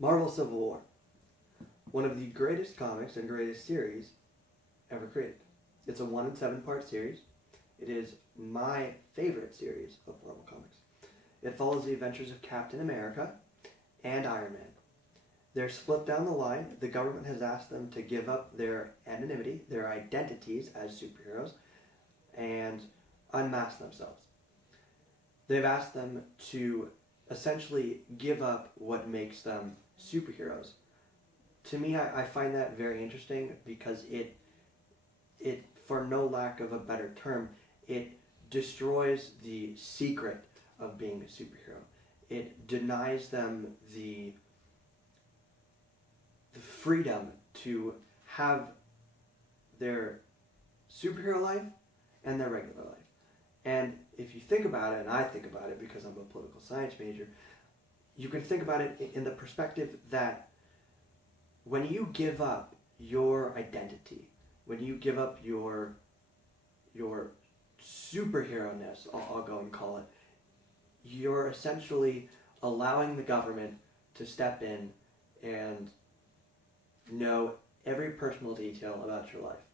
Marvel Civil War, one of the greatest comics and greatest series ever created. It's a 1 in 7 part series. It is my favorite series of Marvel Comics. It follows the adventures of Captain America and Iron Man. They're split down the line. The government has asked them to give up their anonymity, their identities as superheroes, and unmask themselves. They've asked them to essentially give up what makes them superheroes. To me, I find that very interesting because it, for no lack of a better term, it destroys the secret of being a superhero. It denies them the freedom to have their superhero life and their regular life. And if you think about it, and I think about it because I'm a political science major, you can think about it in the perspective that when you give up your identity, when you give up your superhero-ness, I'll go and call it, you're essentially allowing the government to step in and know every personal detail about your life.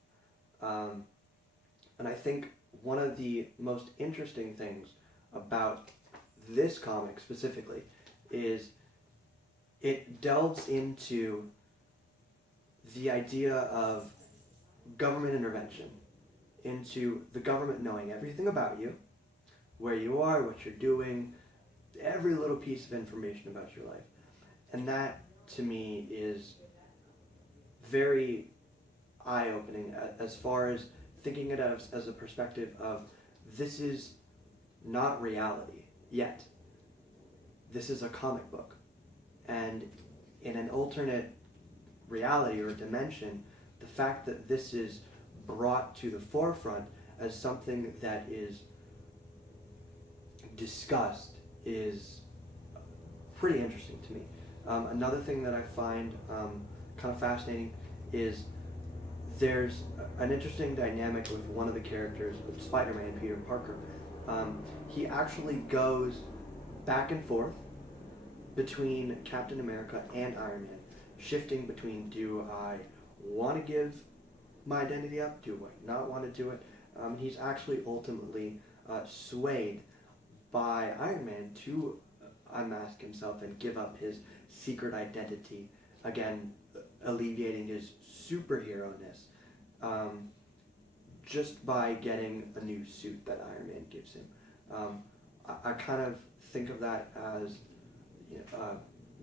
And I think one of the most interesting things about this comic specifically is it delves into the idea of government intervention, into the government knowing everything about you, where you are, what you're doing, every little piece of information about your life. And that, to me, is very eye-opening as far as thinking it as a perspective of this is not reality yet. This is a comic book. And in an alternate reality or dimension, the fact that this is brought to the forefront as something that is discussed is pretty interesting to me. Another thing that I find kind of fascinating is there's an interesting dynamic with one of the characters, Spider-Man, Peter Parker. He actually goes back and forth between Captain America and Iron Man, shifting between, do I want to give my identity up? Do I not want to do it? He's actually ultimately swayed by Iron Man to unmask himself and give up his secret identity, again, alleviating his superhero-ness, just by getting a new suit that Iron Man gives him. I kind of think of that as a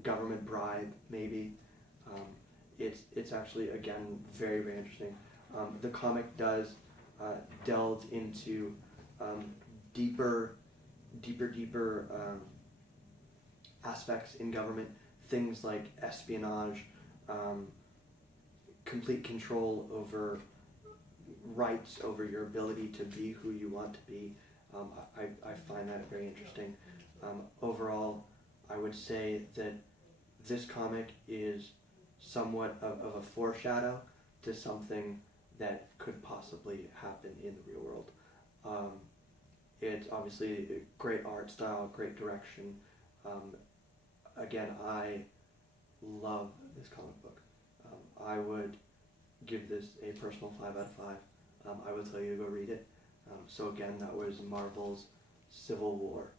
government bribe, maybe. It's actually, again, very, very interesting. The comic does delve into deeper aspects in government, things like espionage, complete control over rights, over your ability to be who you want to be. I find that very interesting. Overall, I would say that this comic is somewhat of a foreshadow to something that could possibly happen in the real world. It's obviously a great art style, great direction. Again, I love this comic book. I would give this a personal 5 out of 5. I would tell you to go read it. So again, that was Marvel's Civil War.